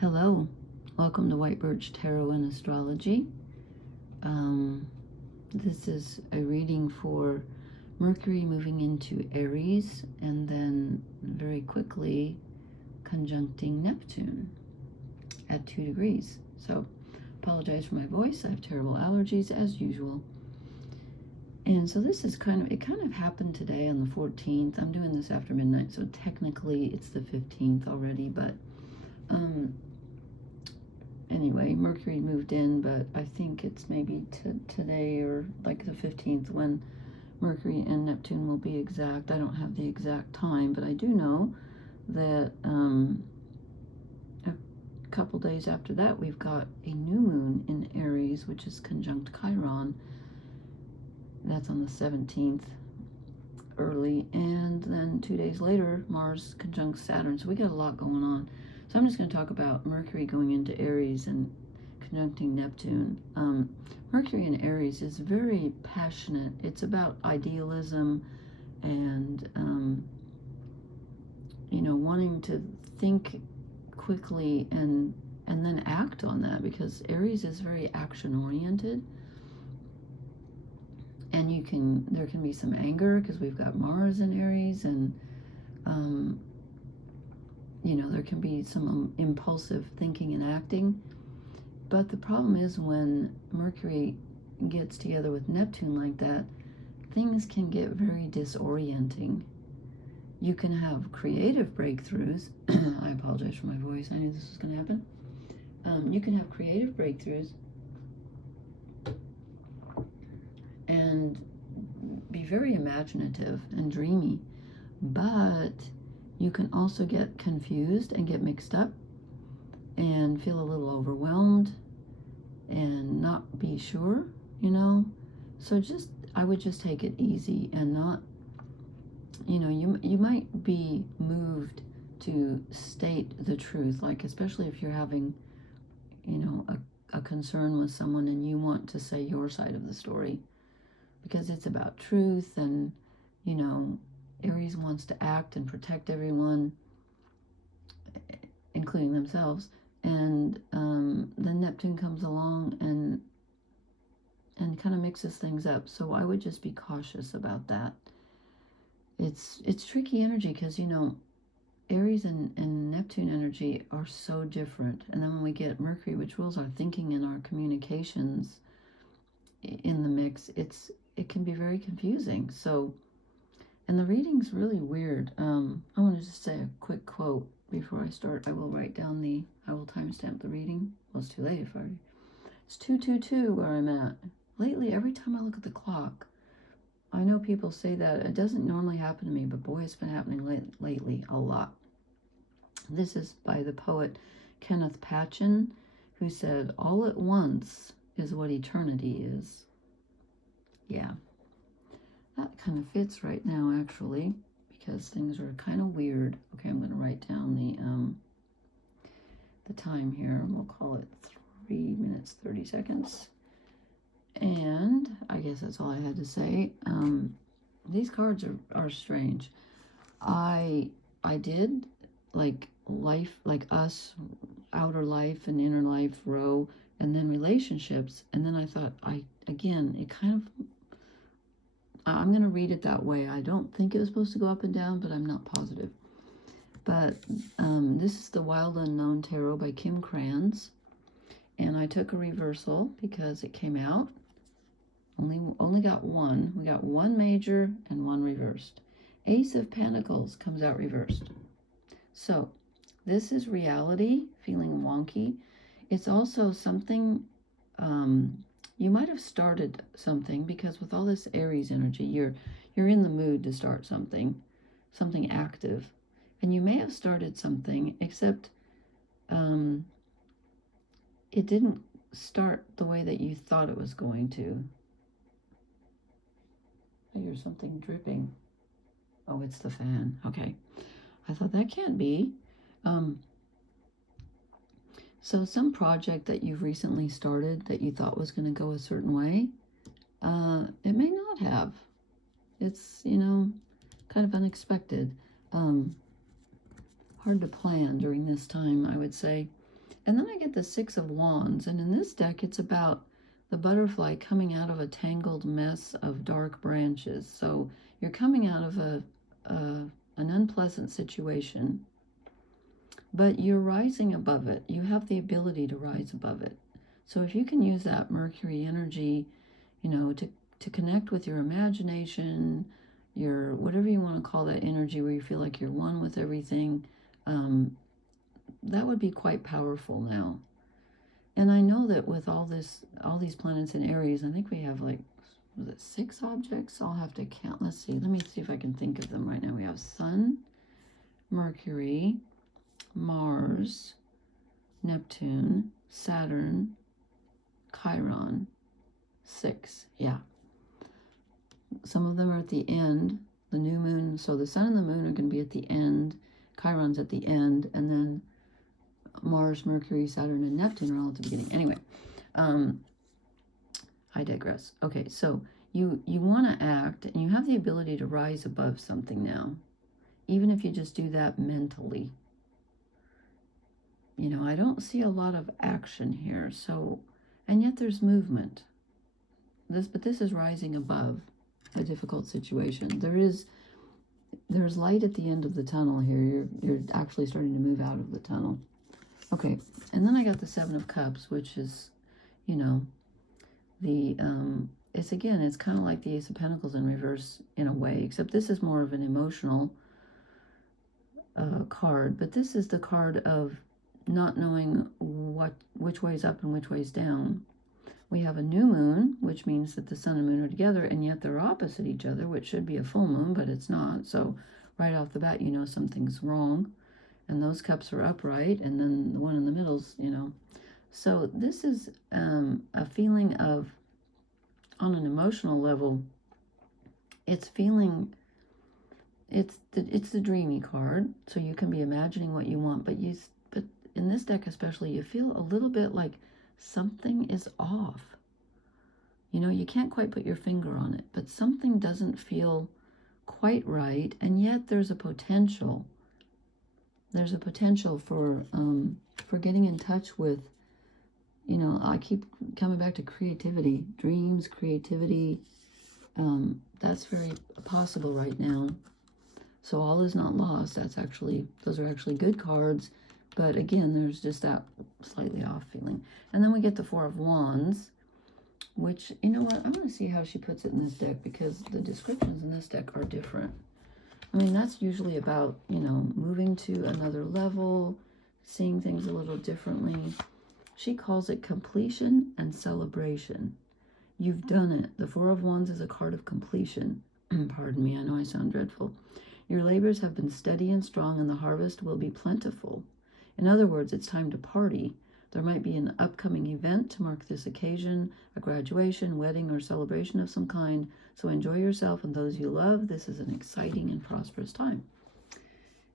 Hello, welcome to White Birch Tarot and Astrology. This is a reading for Mercury moving into Aries and then very quickly conjuncting Neptune at 2 degrees. So, apologize for my voice. I have terrible allergies as usual. And so this is it kind of happened today on the 14th. I'm doing this after midnight, so technically it's the 15th already, but anyway, Mercury moved in, but I think it's maybe today or like the 15th when Mercury and Neptune will be exact. I don't have the exact time, but I do know that a couple days after that, we've got a new moon in Aries, which is conjunct Chiron. That's on the 17th early, and then 2 days later, Mars conjunct Saturn. So we got a lot going on. So I'm just going to talk about Mercury going into Aries and conjuncting Neptune. Mercury in Aries is very passionate. It's about idealism and, wanting to think quickly and then act on that, because Aries is very action-oriented. And there can be some anger because we've got Mars in Aries, and there can be some impulsive thinking and acting. But the problem is when Mercury gets together with Neptune like that, things can get very disorienting. You can have creative breakthroughs. I apologize for my voice. I knew this was going to happen. You can have creative breakthroughs and be very imaginative and dreamy, but you can also get confused and get mixed up and feel a little overwhelmed and not be sure, So I would just take it easy and not, you might be moved to state the truth, like especially if you're having, a concern with someone and you want to say your side of the story, because it's about truth and, Aries wants to act and protect everyone, including themselves. And then Neptune comes along and kind of mixes things up. So I would just be cautious about that. It's tricky energy because, Aries and Neptune energy are so different. And then when we get Mercury, which rules our thinking and our communications in the mix, it can be very confusing. So, and the reading's really weird. I want to just say a quick quote before I start. I will timestamp the reading. Well, it's too late if it's 2:22 where I'm at. Lately, every time I look at the clock, I know people say that it doesn't normally happen to me, but boy, it's been happening lately a lot. This is by the poet Kenneth Patchen, who said, "All at once is what eternity is." Yeah. That kind of fits right now, actually, because things are kind of weird. Okay, I'm going to write down the time here. We'll call it 3 minutes, 30 seconds. And I guess that's all I had to say. These cards are strange. I did like life, like us, outer life and inner life row, and then relationships. And then I thought, I'm going to read it that way. I don't think it was supposed to go up and down, but I'm not positive. But this is the Wild Unknown Tarot by Kim Kranz. And I took a reversal because it came out. Only got one. We got one major and one reversed. Ace of Pentacles comes out reversed. So this is reality, feeling wonky. It's also something... you might have started something, because with all this Aries energy, you're in the mood to start something active. And you may have started something, except it didn't start the way that you thought it was going to. I hear something dripping. Oh, it's the fan. Okay. I thought that can't be. So some project that you've recently started that you thought was going to go a certain way, it may not have. It's, kind of unexpected. Hard to plan during this time, I would say. And then I get the Six of Wands, and in this deck, it's about the butterfly coming out of a tangled mess of dark branches. So you're coming out of an unpleasant situation, but you're rising above it. You have the ability to rise above it. So if you can use that Mercury energy, you know, to connect with your imagination, your whatever you want to call that energy where you feel like you're one with everything, that would be quite powerful now. And I know that with all these planets in Aries, I think we have like, was it 6 objects? I'll have to count. Let's see. Let me see if I can think of them right now. We have Sun, Mercury, Mars, Neptune, Saturn, Chiron. 6. Yeah. Some of them are at the end. The new moon. So the sun and the moon are going to be at the end. Chiron's at the end. And then Mars, Mercury, Saturn, and Neptune are all at the beginning. Anyway, I digress. Okay, so you want to act, and you have the ability to rise above something now, even if you just do that mentally. You know, I don't see a lot of action here, so, and yet there's movement. But this is rising above a difficult situation. There's light at the end of the tunnel here. You're actually starting to move out of the tunnel. Okay, and then I got the Seven of Cups, which is, you know, it's kind of like the Ace of Pentacles in reverse in a way, except this is more of an emotional card, but this is the card of not knowing which way is up and which way is down. We have a new moon, which means that the sun and moon are together, and yet they're opposite each other, which should be a full moon, but it's not. So right off the bat, you know something's wrong. And those cups are upright, and then the one in the middle's, you know. So this is a feeling of, on an emotional level, it's the dreamy card, so you can be imagining what you want, but in this deck especially, you feel a little bit like something is off. You know, you can't quite put your finger on it, but something doesn't feel quite right, and yet there's a potential. There's a potential for getting in touch with, you know, I keep coming back to creativity, dreams, creativity. That's very possible right now. So all is not lost. Those are actually good cards. But again, there's just that slightly off feeling. And then we get the Four of Wands, which, you know what, I'm going to see how she puts it in this deck, because the descriptions in this deck are different. I mean, that's usually about, you know, moving to another level, seeing things a little differently. She calls it completion and celebration. You've done it. The Four of Wands is a card of completion. Pardon me, I know I sound dreadful. Your labors have been steady and strong, and the harvest will be plentiful. In other words, it's time to party. There might be an upcoming event to mark this occasion, a graduation, wedding, or celebration of some kind. So enjoy yourself and those you love. This is an exciting and prosperous time.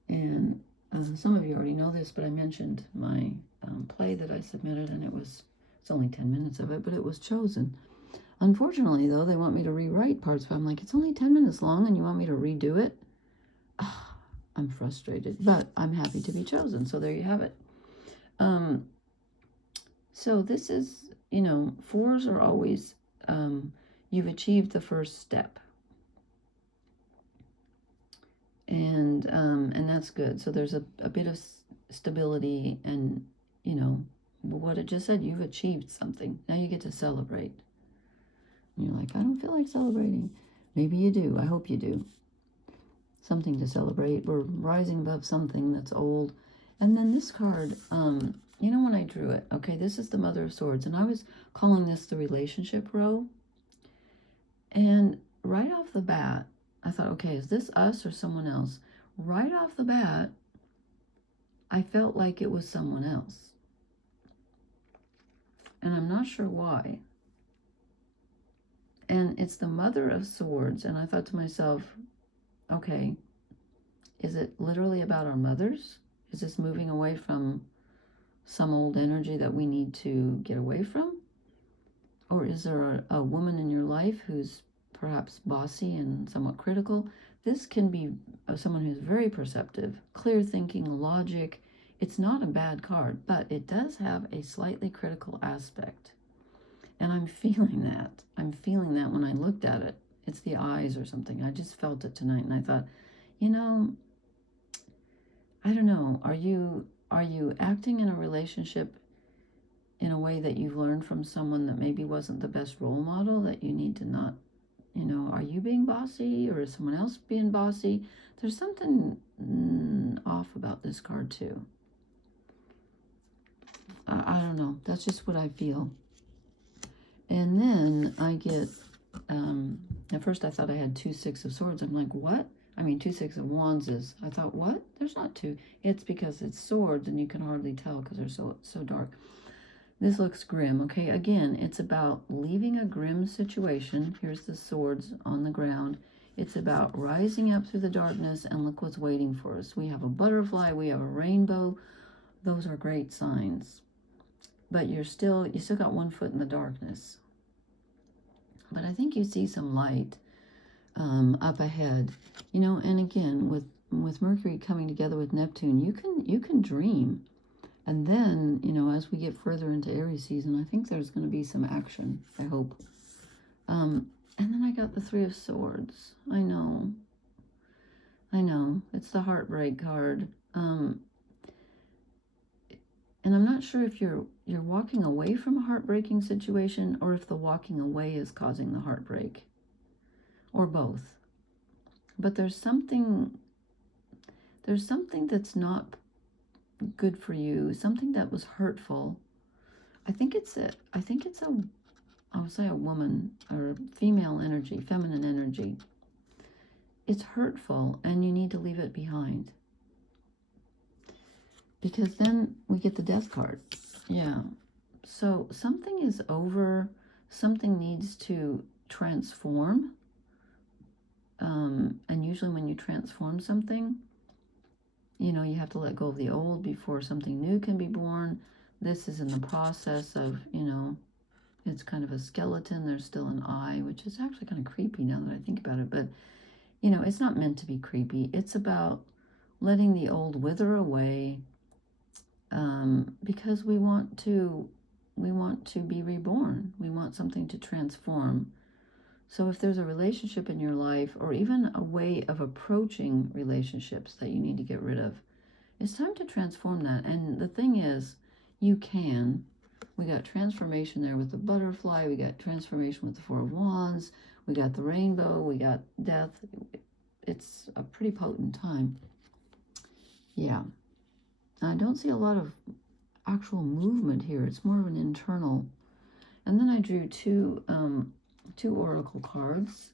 And some of you already know this, but I mentioned my play that I submitted, and it's only 10 minutes of it, but it was chosen. Unfortunately, though, they want me to rewrite parts of it. I'm like, it's only 10 minutes long, and you want me to redo it? I'm frustrated, but I'm happy to be chosen. So there you have it. So this is, you know, fours are always, you've achieved the first step. And that's good. So there's a bit of stability, and, you know, what it just said, you've achieved something. Now you get to celebrate. And you're like, I don't feel like celebrating. Maybe you do. I hope you do. Something to celebrate. We're rising above something that's old. And then this card, you know, when I drew it, okay, this is the Mother of Swords, and I was calling this the relationship row. And right off the bat, I thought, okay, is this us or someone else? Right off the bat, I felt like it was someone else. And I'm not sure why. And it's the Mother of Swords, and I thought to myself, okay, is it literally about our mothers? Is this moving away from some old energy that we need to get away from? Or is there a woman in your life who's perhaps bossy and somewhat critical? This can be someone who's very perceptive, clear thinking, logic, It's not a bad card, but it does have a slightly critical aspect. And I'm feeling that. I'm feeling that when I looked at it. It's the eyes or something. I just felt it tonight, and I thought, you know, I don't know. Are you acting in a relationship in a way that you've learned from someone that maybe wasn't the best role model, that you need to not, are you being bossy, or is someone else being bossy? There's something off about this card too. I don't know. That's just what I feel. And then I get, at first I thought I had 2 6 of Swords. I'm like, what? I mean, 2 6 of Wands is, I thought, what? There's not 2. It's because it's swords and you can hardly tell because they're so dark. This looks grim, okay? Again, it's about leaving a grim situation. Here's the swords on the ground. It's about rising up through the darkness, and look what's waiting for us. We have a butterfly, we have a rainbow. Those are great signs. But you still got 1 foot in the darkness. But I think you see some light up ahead. And again, with Mercury coming together with Neptune, you can dream. And then, as we get further into Aries season, I think there's going to be some action, I hope. And then I got the 3 of Swords. I know. It's the heartbreak card. And I'm not sure if you're walking away from a heartbreaking situation, or if the walking away is causing the heartbreak, or both. But there's something that's not good for you, something that was hurtful. I think it's a I would say a woman or female energy, feminine energy. It's hurtful, and you need to leave it behind. Because then we get the Death card. Yeah. So something is over, something needs to transform. And usually when you transform something, you have to let go of the old before something new can be born. This is in the process of, it's kind of a skeleton. There's still an eye, which is actually kind of creepy now that I think about it. But, it's not meant to be creepy. It's about letting the old wither away, because we want to be reborn. We want something to transform. So if there's a relationship in your life, or even a way of approaching relationships that you need to get rid of, it's time to transform that. And the thing is, you can. We got transformation there with the butterfly. We got transformation with the 4 of Wands. We got the rainbow. We got death. It's a pretty potent time. Yeah. I don't see a lot of actual movement here. It's more of an internal. And then I drew two oracle cards.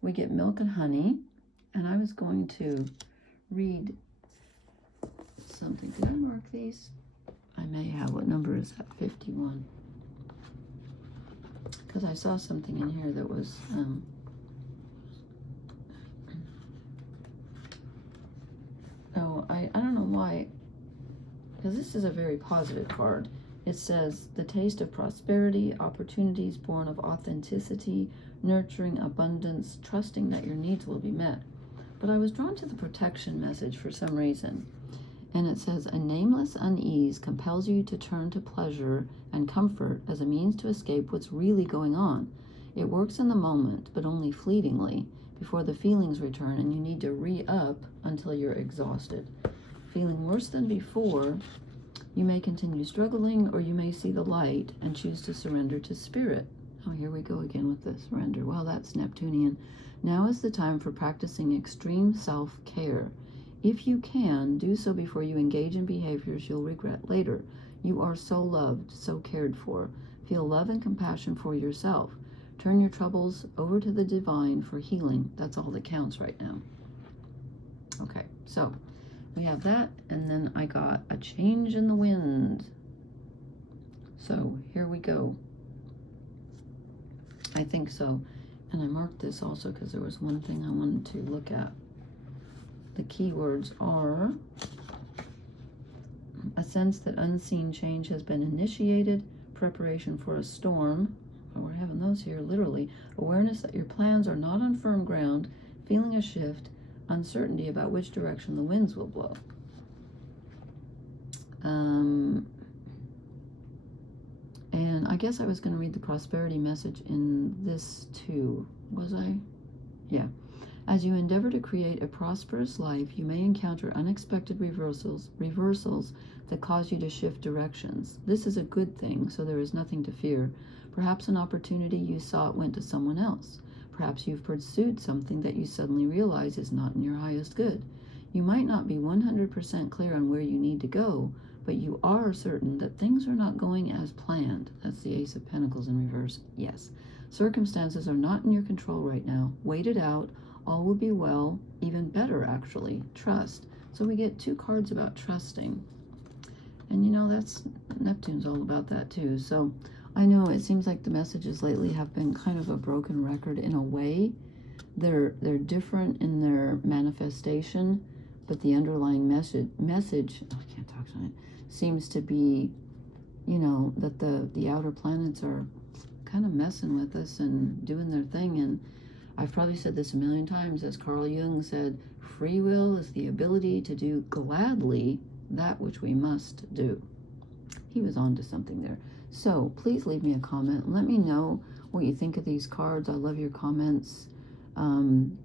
We get Milk and Honey, and I was going to read something. Did I mark these? I may have. What number is that? 51. Because I saw something in here that was I don't know why, because this is a very positive card. It says, the taste of prosperity, opportunities born of authenticity, nurturing abundance, trusting that your needs will be met. But I was drawn to the protection message for some reason. And it says, a nameless unease compels you to turn to pleasure and comfort as a means to escape what's really going on. It works in the moment, but only fleetingly, before the feelings return, and you need to re-up until you're exhausted. Feeling worse than before, you may continue struggling, or you may see the light and choose to surrender to spirit. Oh, here we go again with the surrender. Well, that's Neptunian. Now is the time for practicing extreme self-care. If you can, do so before you engage in behaviors you'll regret later. You are so loved, so cared for. Feel love and compassion for yourself. Turn your troubles over to the divine for healing. That's all that counts right now. Okay, so we have that, and then I got a change in the wind. So here we go. I think so. And I marked this also because there was one thing I wanted to look at. The keywords are a sense that unseen change has been initiated, preparation for a storm. Oh, we're having those here, literally. Awareness that your plans are not on firm ground, feeling a shift, uncertainty about which direction the winds will blow. And I guess I was going to read the prosperity message in this too. Was I? Yeah. As you endeavor to create a prosperous life, you may encounter unexpected reversals that cause you to shift directions. This is a good thing, so there is nothing to fear. Perhaps an opportunity you sought went to someone else. Perhaps you've pursued something that you suddenly realize is not in your highest good. You might not be 100% clear on where you need to go, but you are certain that things are not going as planned. That's the Ace of Pentacles in reverse. Yes. Circumstances are not in your control right now. Wait it out. All will be well, even better actually. Trust. So we get 2 cards about trusting. And you know, that's Neptune's all about that too. So I know it seems like the messages lately have been kind of a broken record in a way. They're different in their manifestation, but the underlying message I can't talk tonight, seems to be, you know, that the outer planets are kind of messing with us and doing their thing. And I've probably said this a million times, as Carl Jung said, free will is the ability to do gladly that which we must do. He was on to something there. So please leave me a comment. Let me know what you think of these cards. I love your comments. And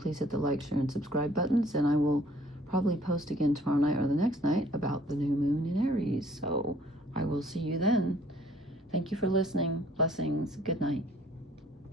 please hit the like, share, and subscribe buttons. And I will probably post again tomorrow night or the next night about the new moon in Aries. So I will see you then. Thank you for listening. Blessings. Good night.